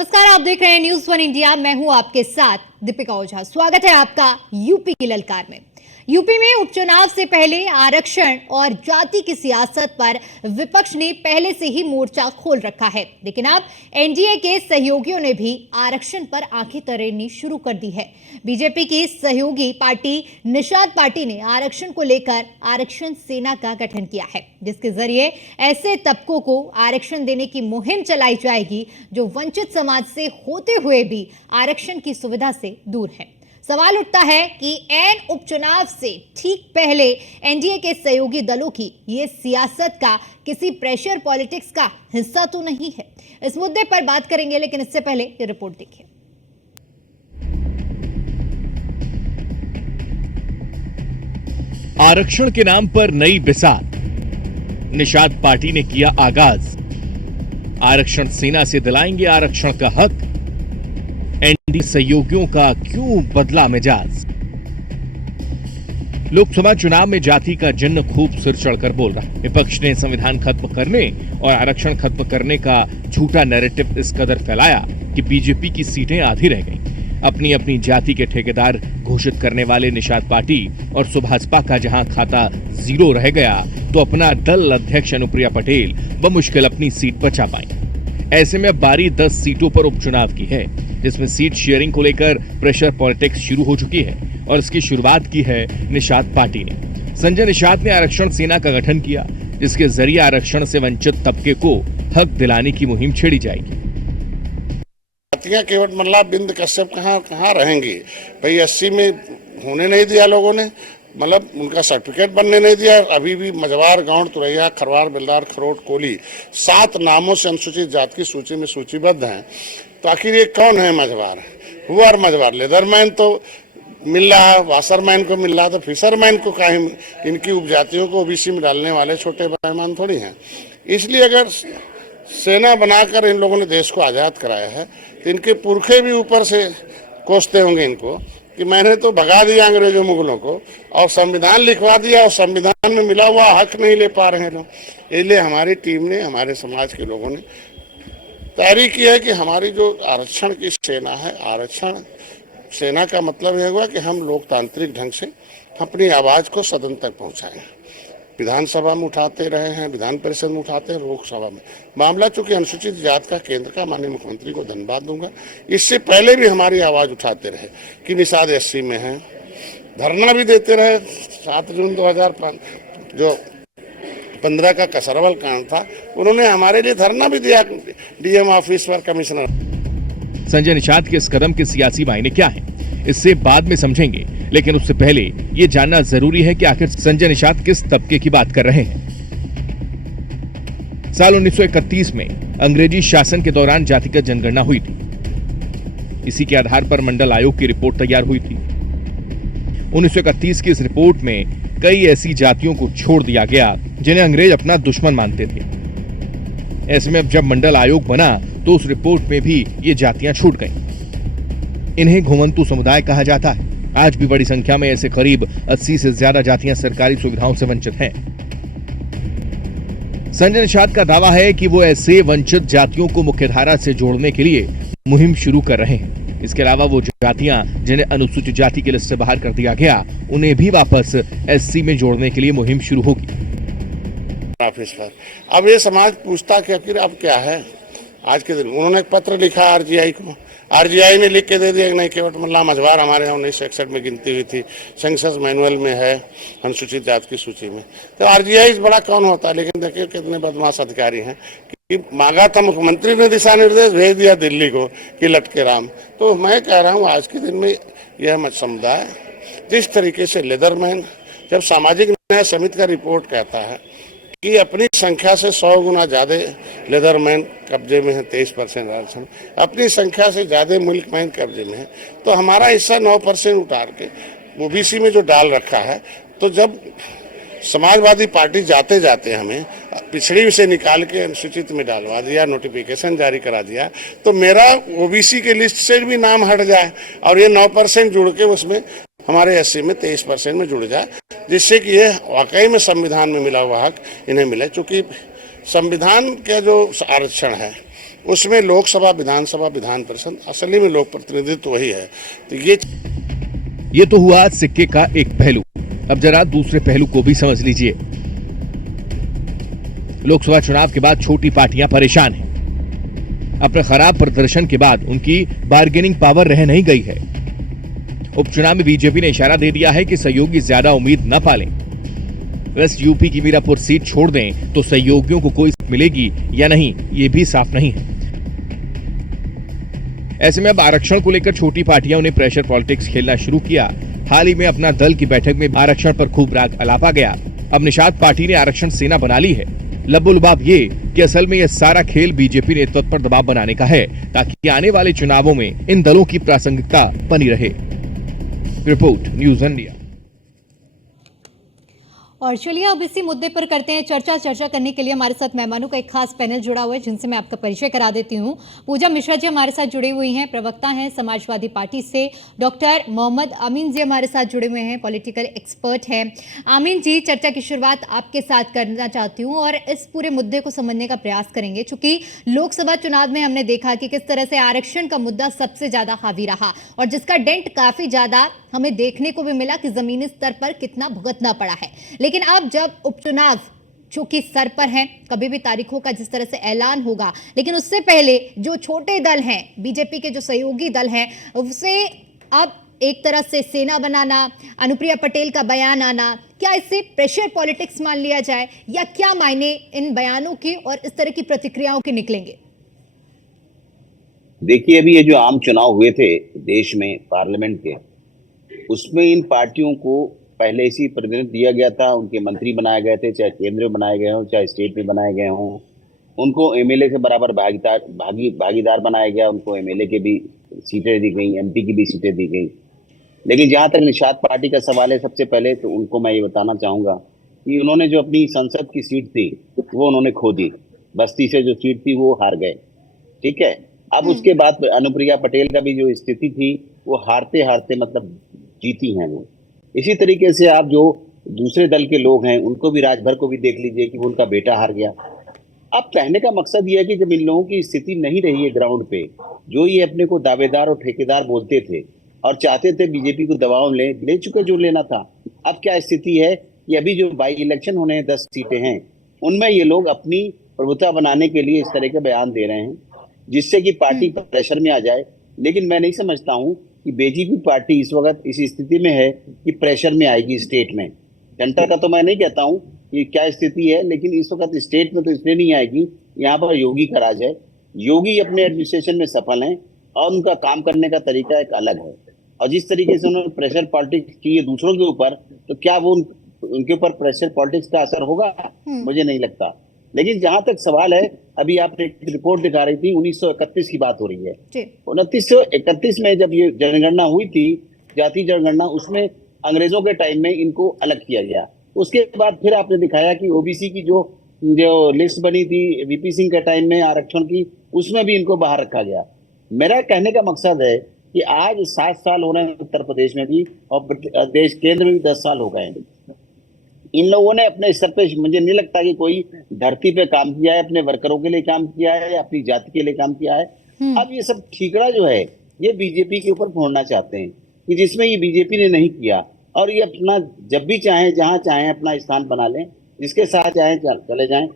नमस्कार, आप देख रहे हैं न्यूज़ वन इंडिया। मैं हूं आपके साथ दीपिका ओझा। स्वागत है आपका यूपी की ललकार में। यूपी में उपचुनाव से पहले आरक्षण और जाति की सियासत पर विपक्ष ने पहले से ही मोर्चा खोल रखा है, लेकिन अब एनडीए के सहयोगियों ने भी आरक्षण पर आंखें तरेनी शुरू कर दी है। बीजेपी की सहयोगी पार्टी निषाद पार्टी ने आरक्षण को लेकर आरक्षण सेना का गठन किया है, जिसके जरिए ऐसे तबकों को आरक्षण देने की मुहिम चलाई जाएगी जो वंचित समाज से होते हुए भी आरक्षण की सुविधा से दूर है। सवाल उठता है कि एन उपचुनाव से ठीक पहले एनडीए के सहयोगी दलों की ये सियासत का किसी प्रेशर पॉलिटिक्स का हिस्सा तो नहीं है। इस मुद्दे पर बात करेंगे, लेकिन इससे पहले ये रिपोर्ट देखिए। आरक्षण के नाम पर नई बिसात, निषाद पार्टी ने किया आगाज। आरक्षण सेना से दिलाएंगे आरक्षण का हक। एनडीए सहयोगियों का क्यों बदला मिजाज। लोकसभा चुनाव में जाति का जिन्न खूब सिर चढ़कर बोल रहा है। विपक्ष ने संविधान खत्म करने और आरक्षण खत्म करने का झूठा नैरेटिव इस कदर फैलाया कि बीजेपी की सीटें आधी रह गईं। अपनी अपनी जाति के ठेकेदार घोषित करने वाले निषाद पार्टी और सुभाषपा का जहां खाता जीरो रह गया, तो अपना दल अध्यक्ष अनुप्रिया पटेल बमुश्किल अपनी सीट बचा पाई। ऐसे में बारी 10 सीटों पर उपचुनाव की है, जिसमें सीट शेयरिंग को लेकर प्रेशर पॉलिटिक्स शुरू हो चुकी है और इसकी शुरुआत की है निषाद पार्टी ने। संजय निषाद ने आरक्षण सेना का गठन किया, जिसके जरिए आरक्षण से वंचित तबके को हक दिलाने की मुहिम छेड़ी जाएगी। जातियां केवट मल्ला बिंद कश्यप कहाँ रहेंगी भाई। 80 में होने नहीं दिया लोगों ने, मतलब उनका सर्टिफिकेट बनने नहीं दिया। अभी भी मझवार, गाँव, तुरैया, खरवार, बेलदार, खरोट, कोली 7 नामों से अनुसूचित जाति की सूची में सूचीबद्ध हैं। तो आखिर ये कौन है मझवार? हुआ मझवार लेदरमैन तो मिल रहा, वाशरमैन को मिल रहा, तो फिशरमैन को काहे? इनकी उपजातियों को ओबीसी में डालने वाले छोटे पैमान थोड़ी हैं। इसलिए अगर सेना बनाकर इन लोगों ने देश को आज़ाद कराया है, तो इनके पुरखे भी ऊपर से कोसते होंगे इनको कि मैंने तो भगा दिया अंग्रेजों मुगलों को और संविधान लिखवा दिया, और संविधान में मिला हुआ हक नहीं ले पा रहे हैं लोग। इसलिए हमारी टीम ने, हमारे समाज के लोगों ने तैयारी की है कि हमारी जो आरक्षण की सेना है, आरक्षण सेना का मतलब यह हुआ कि हम लोकतांत्रिक ढंग से अपनी आवाज को सदन तक पहुंचाएं। विधानसभा में उठाते रहे हैं, विधान परिषद में उठाते हैं, लोकसभा में मामला। चूंकि अनुसूचित जाति का केंद्र का माननीय मुख्यमंत्री को धन्यवाद दूंगा, इससे पहले भी हमारी आवाज उठाते रहे कि निषाद एससी में है, धरना भी देते रहे। 7 जून 2005 जो 15 का कसरवल कांड था, उन्होंने हमारे लिए धरना भी दिया डीएम ऑफिस पर, कमिश्नर। संजय निषाद के इस कदम के सियासी मायने क्या हैं, इससे बाद में समझेंगे, लेकिन उससे पहले ये जानना जरूरी है कि आखिर संजय निषाद किस तबके की बात कर रहे हैं। साल 1931 में अंग्रेजी शासन के दौरान जातिगत जनगणना हुई थी। इसी के आधार पर मंडल आयोग की रिपोर्ट तैयार हुई थी। 1931 की इस रिपोर्ट में कई ऐसी जातियों को छोड़ दिया गया जिन्हें अंग्रेज अपना दुश्मन मानते थे। ऐसे में अब जब मंडल आयोग बना, तो उस रिपोर्ट में भी ये जातियां छूट गईं। इन्हें घुमंतु समुदाय कहा जाता है। आज भी बड़ी संख्या में ऐसे करीब 80 से ज्यादा जातियां सरकारी सुविधाओं से वंचित हैं। संजय निषाद का दावा है कि वो ऐसे वंचित जातियों को मुख्यधारा से जोड़ने के लिए मुहिम शुरू कर रहे हैं। इसके अलावा वो जातियां जिन्हें अनुसूचित जाति की लिस्ट से बाहर कर दिया गया, उन्हें भी वापस एससी में जोड़ने के लिए मुहिम शुरू होगी। ऑफिस पर अब ये समाज पूछता कि आखिर अब क्या है। आज के दिन उन्होंने एक पत्र लिखा आरजीआई को, आरजीआई ने लिख के दे दिया कि नहीं, केवट मल्ला मझवार हमारे यहाँ 1961 में गिनती हुई थी, सेंसस मैनुअल में है अनुसूचित जाति की सूची में। तो आरजीआई बड़ा कौन होता है, लेकिन देखिए कितने बदमाश अधिकारी हैं कि मांगा था मुख्यमंत्री ने दिशा निर्देश, भेज दिया दिल्ली को कि लटके राम। तो मैं कह रहा हूँ आज के दिन में यह समुदाय जिस तरीके से लेदरमैन, जब सामाजिक न्याय समिति का रिपोर्ट कहता है कि अपनी संख्या से 100 गुना ज्यादा लेदरमैन कब्जे में है, 23% आरक्षण, अपनी संख्या से ज्यादा मिल्कमैन कब्जे में है, तो हमारा हिस्सा 9% उतार के ओबीसी में जो डाल रखा है। तो जब समाजवादी पार्टी जाते जाते हमें पिछड़ी से निकाल के अनुसूचित में डालवा दिया, नोटिफिकेशन जारी करा दिया, तो मेरा ओबीसी के लिस्ट से भी नाम हट जाए और ये 9% जुड़ के उसमें हमारे एससी में 23% में जुड़ जाए, जिससे कि ये वाकई में संविधान में मिला हुआ हक इन्हें मिले। चूंकि संविधान के जो आरक्षण है उसमें लोकसभा, विधानसभा, विधान परिषद, असली में लोक प्रतिनिधित्व वही है। तो ये तो हुआ सिक्के का एक पहलू। अब जरा दूसरे पहलू को भी समझ लीजिए। लोकसभा चुनाव के बाद छोटी पार्टियां परेशान हैं। अपने खराब प्रदर्शन के बाद उनकी बार्गेनिंग पावर रह नहीं गई है। उपचुनाव में बीजेपी ने इशारा दे दिया है कि सहयोगी ज्यादा उम्मीद न पालें। वेस्ट यूपी की मीरापुर सीट छोड़ दें तो सहयोगियों को कोई सीट मिलेगी या नहीं, ये भी साफ नहीं है। ऐसे में अब आरक्षण को लेकर छोटी पार्टियों ने प्रेशर पॉलिटिक्स खेलना शुरू किया। हाल ही में अपना दल की बैठक में आरक्षण पर खूब राग अलापा गया। अब निषाद पार्टी ने आरक्षण सेना बना ली है। लबुलबाब ये कि असल में यह सारा खेल बीजेपी नेतृत्व पर दबाव बनाने का है ताकि आने वाले चुनावों में इन दलों की प्रासंगिकता बनी रहे। Report news India. और चलिए अब इसी मुद्दे पर करते हैं चर्चा करने के लिए हमारे साथ मेहमानों का एक खास पैनल जुड़ा हुआ है जिनसे मैं आपका परिचय करा देती हूं। पूजा मिश्रा जी हमारे साथ जुड़ी हुई हैं, प्रवक्ता हैं समाजवादी पार्टी से। डॉक्टर मोहम्मद अमीन जी हमारे साथ जुड़े हुए हैं, पॉलिटिकल एक्सपर्ट हैं। अमीन जी, चर्चा की शुरुआत आपके साथ करना चाहती हूँ और इस पूरे मुद्दे को समझने का प्रयास करेंगे, चूंकि लोकसभा चुनाव में हमने देखा कि किस तरह से आरक्षण का मुद्दा सबसे ज्यादा हावी रहा और जिसका डेंट काफी ज्यादा हमें देखने को भी मिला कि जमीनी स्तर पर कितना भुगतना पड़ा है। लेकिन अब जब उपचुनाव चूंकि सर पर है, कभी भी तारीखों का जिस तरह से ऐलान होगा, लेकिन उससे पहले जो छोटे दल हैं, बीजेपी के जो सहयोगी दल हैं, उसे अब एक तरह से सेना बनाना, अनुप्रिया पटेल का बयान आना, क्या इससे प्रेशर पॉलिटिक्स मान लिया जाए या क्या मायने इन बयानों के और इस तरह की प्रतिक्रियाओं के निकलेंगे? देखिए, अभी ये जो आम चुनाव हुए थे देश में पार्लियामेंट के, उसमें इन पार्टियों को पहले इसी प्रतिनिधित्व दिया गया था, उनके मंत्री बनाए गए थे, चाहे केंद्र में बनाए गए हों चाहे स्टेट में बनाए गए हों। उनको एमएलए से बराबर भागीदार बनाया गया, उनको एमएलए के भी सीटें दी गई, एमपी की भी सीटें दी गई। लेकिन जहां तक निषाद पार्टी का सवाल है, सबसे पहले तो उनको मैं ये बताना चाहूंगा कि उन्होंने जो अपनी संसद की सीट थी वो उन्होंने खो दी। बस्ती से जो सीट थी वो हार गए, ठीक है। अब उसके बाद अनुप्रिया पटेल का भी जो स्थिति थी वो हारते हारते मतलब जीती हैं वो। इसी तरीके से आप जो दूसरे दल के लोग हैं उनको भी, राजभर को भी देख लीजिए कि उनका बेटा हार गया। अब कहने का मकसद ये है कि जब इन लोगों की स्थिति नहीं रही है ग्राउंड पे, जो ये अपने को दावेदार और ठेकेदार बोलते थे और चाहते थे बीजेपी को दबाव ले चुके जो लेना था। अब क्या स्थिति है कि अभी जो बाई इलेक्शन होने हैं, 10 सीटें हैं, उनमें ये लोग अपनी प्रभुता बनाने के लिए इस तरह के बयान दे रहे हैं जिससे कि पार्टी प्रेशर में आ जाए। लेकिन मैं नहीं समझता हूं कि बीजेपी पार्टी इस वक्त इस स्थिति में है कि प्रेशर में आएगी स्टेट में। सेंटर का तो मैं नहीं कहता हूं कि क्या स्थिति है, लेकिन इस वक्त स्टेट में तो इसलिए नहीं आएगी, यहाँ पर योगी का राज है। योगी अपने एडमिनिस्ट्रेशन में सफल हैं और उनका काम करने का तरीका एक अलग है। और जिस तरीके से उन्होंने प्रेशर पॉलिटिक्स की है दूसरों के ऊपर, तो क्या वो उनके ऊपर प्रेशर पॉलिटिक्स का असर होगा? मुझे नहीं लगता। लेकिन जहां तक सवाल है, अभी आपने एक रिपोर्ट दिखा रही थी, 1931 की बात हो रही है। 1931 में जब ये जनगणना हुई थी, जाति जनगणना, उसमें अंग्रेजों के टाइम में इनको अलग किया गया। उसके बाद फिर आपने दिखाया कि ओबीसी की जो लिस्ट बनी थी वीपी सिंह के टाइम में आरक्षण की, उसमें भी इनको बाहर रखा गया। मेरा कहने का मकसद है कि आज 7 साल हो रहे हैं उत्तर प्रदेश में भी और देश केंद्र में भी 10 साल हो गए हैं। इन लोगों ने अपने स्तर पे, मुझे नहीं लगता कि कोई धरती पे काम किया है, अपने वर्करों के लिए काम किया है या अपनी जाति के लिए काम किया है। अब ये सब ठीकरा जो है ये बीजेपी के ऊपर फोड़ना चाहते हैं कि जिसमें ये बीजेपी ने नहीं किया, और ये अपना जब भी चाहे जहां चाहे अपना स्थान बना लें, जिसके साथ चाहे चले जाएं।